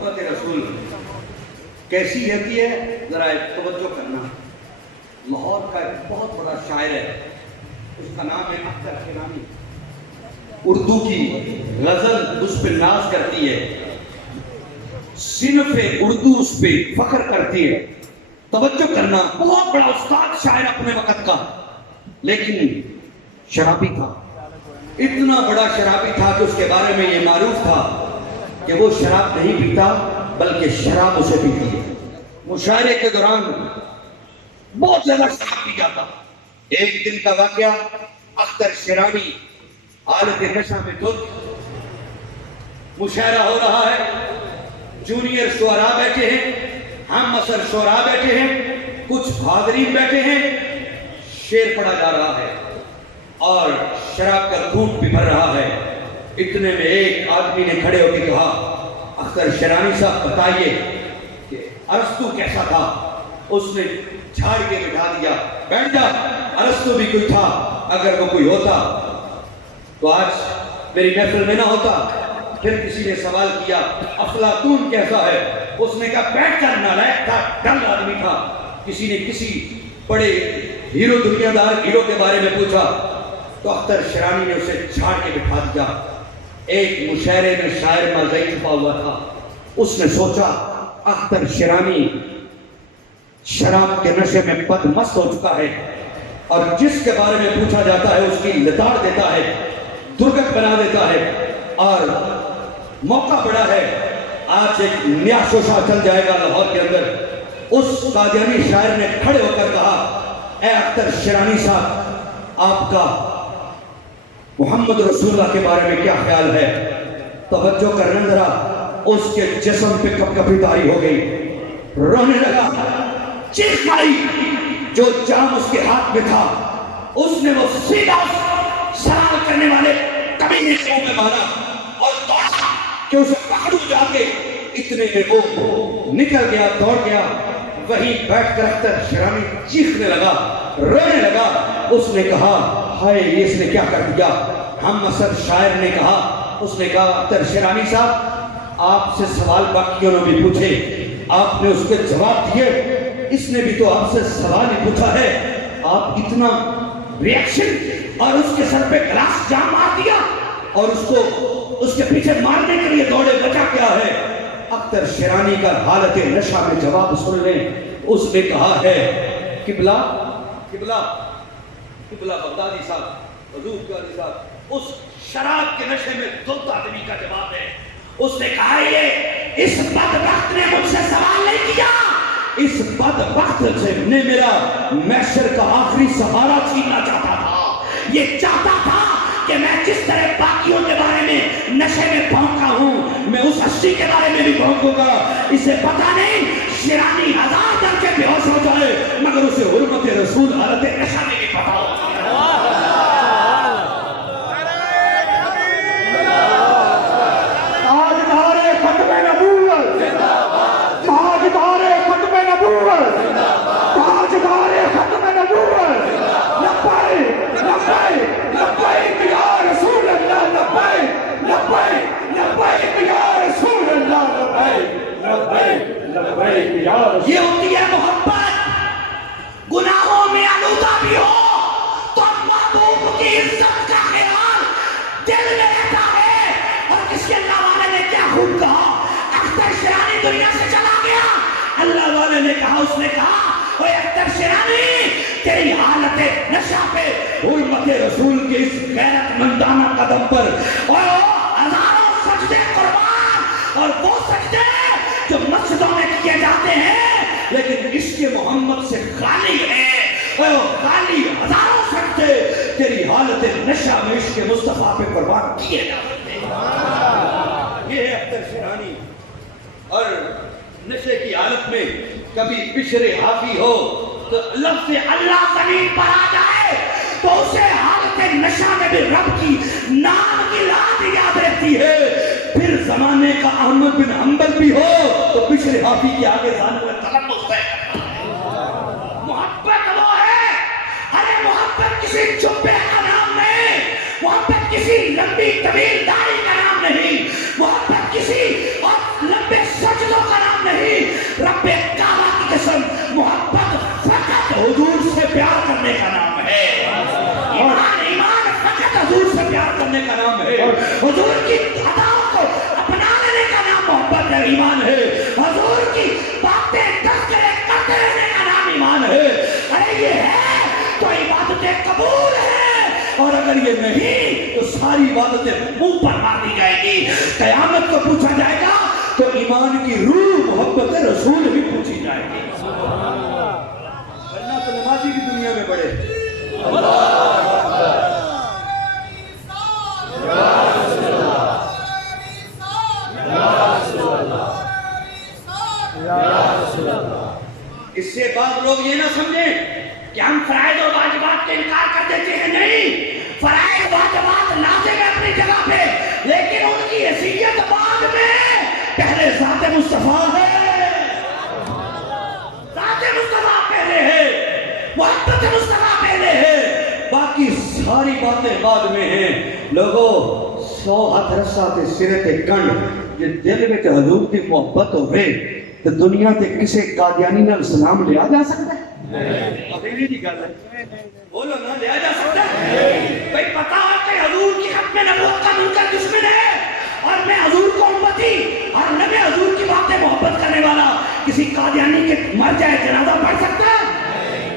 محبت رسول کیسی رہتی ہے ذرا توجہ کرنا. لاہور کا ایک بہت بڑا شاعر ہے, اس کا نام ہے اختر شیرانی. اردو کی غزل اس پہ ناز کرتی ہے, صنف اردو اس پہ فخر کرتی ہے. توجہ کرنا, بہت بڑا استاد شاعر اپنے وقت کا, لیکن شرابی تھا. اتنا بڑا شرابی تھا کہ اس کے بارے میں یہ معروف تھا کہ وہ شراب نہیں پیتا بلکہ شراب اسے پیتی ہے. مشاعرے کے دوران بہت زیادہ شراب پی جاتا. ایک دن کا واقعہ, اختر شیرانی حالت نشہ میں دھت, مشاعرہ ہو رہا ہے, جونیئر شعراء بیٹھے ہیں, ہم اثر شعراء بیٹھے ہیں, کچھ حاضرین بیٹھے ہیں, شعر پڑھا جا رہا ہے اور شراب کا گھونٹ بھی بھر رہا ہے. اتنے میں ایک آدمی نے کھڑے ہو کے کہا, اختر شیرانی صاحب بتائیے کہ ارسطو کیسا تھا. اس نے جھاڑ کے بٹھا دیا, بیٹھ جا, ارسطو بھی کوئی تھا, اگر وہ کوئی ہوتا تو آج میری محفل میں نہ ہوتا. پھر کسی نے سوال کیا, افلاطون کیسا ہے؟ اس نے کہا بیٹھ کر نالائق تھا, ڈل آدمی تھا. کسی نے کسی بڑے ہیرو دنیا دار ہیرو کے بارے میں پوچھا تو اختر شیرانی نے اسے جھاڑ کے بٹھا دیا. ایک مشاعرے میں شاعر مازئی چھپا ہوا تھا, اس نے سوچا اختر شیرانی شراب کے نشے میں پد مست ہو چکا ہے اور جس کے بارے میں پوچھا جاتا ہے اس کی لتاڑ دیتا ہے, درگت بنا دیتا ہے, اور موقع بڑا ہے. آج ایک نیا شوشہ چل جائے گا لاہور کے اندر. اس قادیانی شاعر نے کھڑے ہو کر کہا, اے اختر شیرانی صاحب, آپ کا محمد رسول اللہ کے بارے میں کیا خیال ہے؟ توجہ کرنا ذرا, اس کے جسم پہ کپ کپی طاری ہو گئی, رونے لگا, چیخ ماری. جو جام اس کے ہاتھ میں تھا اس نے وہ سیدھا سوال کرنے والے کمینے کے منہ میں مارا اور دوڑا کہ اسے پکڑوں جا کے. اتنے میں وہ نکل گیا, دوڑ گیا. وہیں بیٹھ کر اختر شیرانی چیخنے لگا, رونے لگا. اس نے کہا ہائے یہ اس نے کیا کر دیا. ہم اثر شاعر نے کہا, اس نے کہا اختر شیرانی صاحب آپ سے سوال باقیوں نے بھی پوچھے, آپ نے اس کے جواب دیے, اس نے بھی تو آپ سے سوال ہی پوچھا ہے, آپ اتنا ریاکشن اور اس کے سر پہ گلاس جام مار دیا اور اس کو اس کے پیچھے مارنے کے لیے دوڑے, وجہ کیا ہے؟ اختر شیرانی کا حالت نشہ میں جواب سن لیں. اس نے کہا ہے قبلہ قبلہ قبلہ بغدادی صاحب, حضور بغدادی صاحب, اس شراب کے نشے میں دھت آدمی کا جواب ہے. اس نے کہا یہ اس بدبخت نے مجھ سے سوال نہیں کیا, اس بدبخت سے نے میرا محشر کا آخری سہارا چھیننا چاہتا تھا. یہ چاہتا تھا کہ میں جس طرح باقیوں کے بارے میں نشے میں بھونکا ہوں میں اس ہستی کے بارے میں بھی بھونکوں گا. اسے پتا نہیں شیرانی 1000 درجے بے ہوش ہو جائے مگر اسے حرمت رسول حالت نشہ میں بھی پتا ہو. یہ ہوتی ہے محبت. گناہوں میں آلودہ بھی ہو تو محبوب کی عزت کا خیال دل میں رہتا ہے. اور کس کے اللہ والے نے کیا خوب کہا, اختر شیرانی دنیا سے چلا گیا, اللہ والے نے کہا, اس نے کہا اوے اختر شیرانی تیری حالت نشہ پہ حرمت رسول کے اس غیرت مندانہ قدم پر اور ہزاروں سجدے قربان, اور وہ سجدے جو مسجدوں میں کیے جاتے ہیں لیکن عشق محمد سے خالی ہے, اور خالی ہزاروں سجدے تیری حالت نشہ میں عشق مصطفیٰ پہ قربان کیے جاتے ہیں. یہ ہے اختر شیرانی. اور نشے کی حالت میں کبھی بشر حافی ہو تو لفظ اللہ زمین پر آ جائے تو اسے حالت نشہ میں بھی رب کی نام کی لاد یاد رہتی ہے. پھر زمانے کا احمد بن حنبل بھی ہو تو بشر حافی کی آگے جانے میں تلمس طے کرتا ہے. محبت وہ ہے, ارے محبت کسی جبے کا نام نہیں, محبت کسی لمبی طویل داڑھی کا نام نہیں, محبت کسی اور لمبے سچ حضور کی اداؤں کو اپنا لینے کا نام محبت ہے، ایمان ہے۔ حضور کی باتیں تذکرے کرتے رہنے کا نام ایمان ہے۔ ارے یہ ہے تو عبادتیں قبول ہیں، اور اگر یہ نہیں تو ساری عبادتیں منہ پر مار دی جائے گی۔ قیامت کو پوچھا جائے گا تو ایمان کی روح محبت رسول بھی پوچھی جائے گی، ورنہ تو نمازی بھی دنیا میں بڑے۔ اس سے بعد لوگ یہ نہ سمجھیں کہ ہم فرائض اور واجبات کے انکار کر دیتے ہیں، نہیں، فرائض واجبات لازم ہے اپنی جگہ پہ، لیکن ان کی حیثیت بعد میں، پہلے ذات مصطفیٰ ہے، ذات مصطفیٰ پہلے ہے، محبت مصطفیٰ پہلے ہے، باقی ساری باتیں بعد میں ہیں۔ لوگوں 100 ہاتھ رسا تے سرے تے کنڈ، یہ دل میں حضور کی محبت ہوئے تو دنیا تے کسے قادیانی نال سلام لیا جا سکتا ہے؟ نہیں جی گل ہے، بولو نہ لیا جا سکتا ہے؟ بھئی پتا ہے کہ حضور کی ختم نبوت کا منکر دشمن ہے، اور میں حضور کو امتی اور نبی حضور کی باتیں محبت کرنے والا کسی قادیانی کے مر جائے جنازہ پڑھ سکتا ہے؟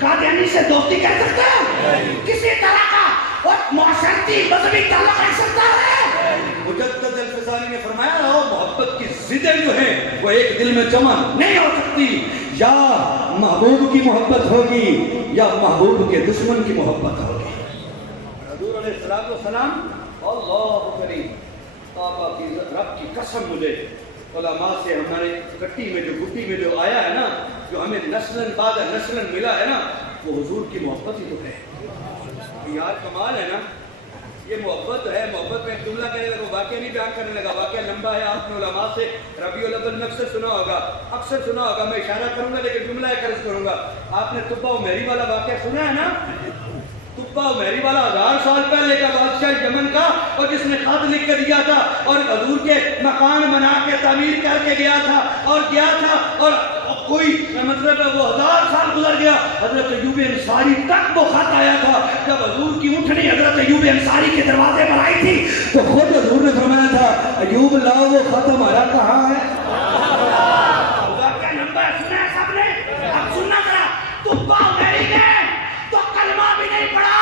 قادیانی سے دوستی کر سکتا ہے؟ کسی طرح کا اور معاشرتی مذہبی تعلق رکھ سکتا ہے؟ مجدد الفسانی نے فرمایا محبت کی ضدیں جو ہیں وہ ایک دل میں جمع نہیں ہو سکتی، یا محبوب کی محبت ہوگی یا محبوب کے دشمن کی محبت ہوگی۔ حضور علیہ السلام اللہ کریم آقا کی رب کی قسم، مجھے علماء سے ہمارے کٹی میں جو گٹی میں جو آیا ہے نا، جو ہمیں نسلن بعد نسلن ملا ہے نا، وہ حضور کی محبت ہی تو ہے یار، کمال ہے نا، یہ محبت ہے۔ محبت میں جملہ کہنے لگا، واقعہ نہیں بیان کرنے لگا، واقعہ لمبا ہے، آپ نے علماء سے ربیع الاول میں اکثر سنا ہوگا، میں اشارہ کروں گا لیکن جملہ ایک عرض کروں گا۔ آپ نے تبا و مہری والا واقعہ سنا ہے نا؟ تبا و مہری والا 1000 سال پہلے کا بادشاہ یمن کا، اور جس نے خط لکھ کے دیا تھا اور حضور کے مکان بنا کے تعمیر کر کے گیا تھا، اور کوئی مطلب وہ 1000 سال گزر گیا، حضرت ایوب انصاری تک وہ خط آیا تھا۔ جب حضور کی اونٹنی حضرت ایوب انصاری کے دروازے پر آئی تھی تو خود حضور نے فرمایا تھا، ایوب لاؤ وہ خط ہمارا کہاں ہے؟ واقعہ نمبر سنا ہے سب نے؟ اب سننا ذرا، تبا میری نے تو کلمہ بھی نہیں پڑھا،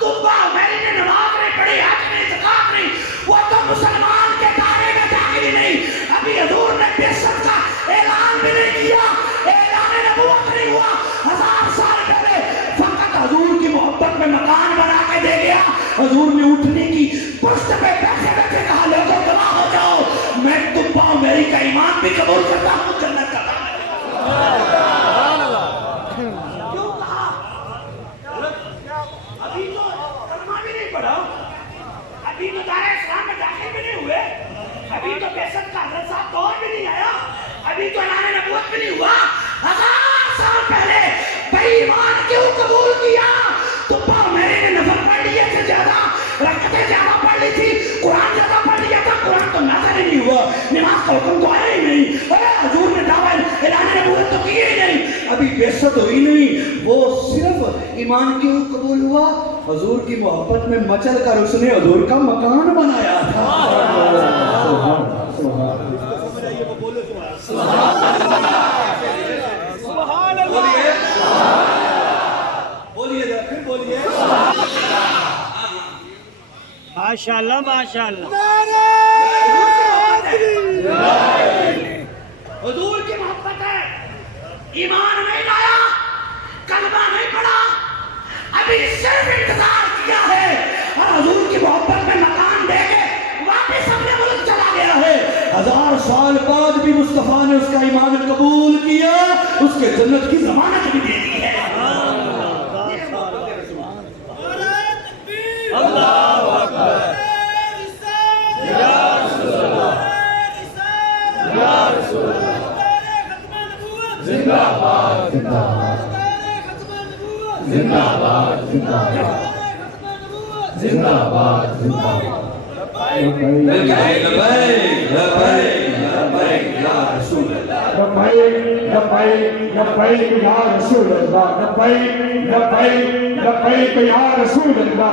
تبا میری نے نماز نہیں پڑھی، حج نہیں، زکات نہیں، وہ تو مسلمان کے دائرے میں داخل ہی نہیں، ابھی حضور نے بعثت کا اعلان بھی نہیں کیا، اعلان نبوت نہیں ہوا، 1000 سال پہلے فقط حضور کی محبت میں مکان بنا کے دے گیا۔ حضور نے اٹھنے کی پشت پہ بیٹھے بیٹھے کہا، لوگوں گواہ ہو جاؤ، میں تبا میری کا ایمان بھی قبول کرتا ہوں، جنت کا کیوں کہا؟ ابھی تو کلمہ بھی نہیں پڑھا، ابھی تو دائرہ اسلام میں داخل بھی نہیں ہوئے، ابھی تو بعثت کا حضرت صاحب دور بھی نہیں آیا، ابھی تو اعلان نبوت بھی نہیں ہوا۔ 1000 سال پہلے بے ایمان کیوں قبول کیا؟ تبا میرے نے نفل پڑھ لیے تھے، زیادہ رکعتیں زیادہ پڑھ لی تھی، قرآن زیادہ پڑھ لیا تھا، قرآن تو نازل ہی نہیں ہوا، نماز کا حکم تو آیا ہی نہیں، حضور نے دعویٰ اعلان نبوت تو کیے ہی نہیں، ابھی بعثت ہوئی نہیں، وہ صرف ایمان کیوں قبول ہوا؟ حضور کی محبت میں مچل کر اس نے حضور کا مکان بنایا تھا۔ ماشاءاللہ ماشاءاللہ، حضور کی محبت ہے، ایمان نہیں لایا، کلمہ نہیں پڑھا، ابھی صرف انتظار کیا ہے، اور حضور کی محبت میں مکان دے کے واپس اپنے ملک چلا گیا ہے۔ 1000 سال بعد بھی مصطفیٰ نے اس کا ایمان قبول کیا، اس کے جنت کی ضمانت بھی دے دی ہے۔ اللہ اکبر، زندہ باد، زندہ باد، زندہ باد، زندہ باد، زندہ باد، زندہ باد۔ لبیک لبیک لبیک یا رسول اللہ، لبیک لبیک لبیک یا رسول اللہ، لبیک لبیک لبیک یا رسول اللہ،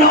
9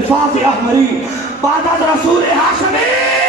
الفاظ احمری بعد از رسول ہاشمی